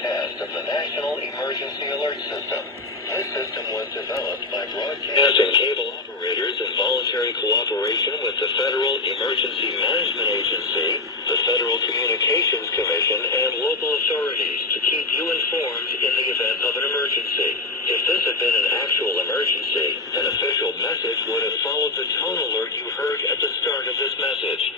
test of the National Emergency Alert System. This system was developed by broadcast and cable operators in voluntary cooperation with the Federal Emergency Management Agency, the Federal Communications Commission, and local authorities to keep you informed in the event of an emergency. If this had been an actual emergency, an official message would have followed the tone alert you heard at the start of this message.